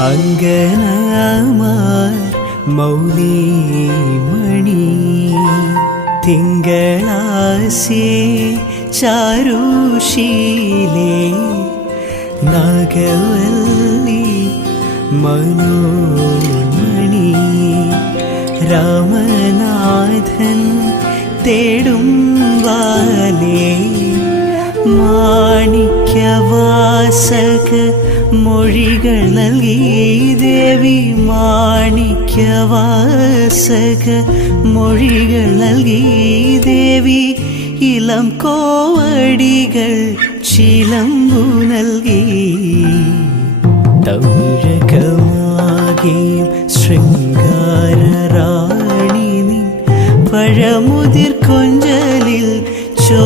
അങ്കനമാർ മൗലിമണി തിങ്കളാശേ ചാരുശീലേ നാഗവല്ലി മനോന്മണി രാമനാഥൻ തേടും വാലേ മാണിക്യവാസക മൊഴികൾ നൽകി ദേവി മാണിക്യവാസക മൊഴികൾ നൽകി ദേവി ഇളം കോവടികൾ ചിലമ്പു നൽകി തൗരകമാകെ ശൃംഗാരറാണി നിൻ പഴമുതിർ കൊഞ്ചലിൽ ചോ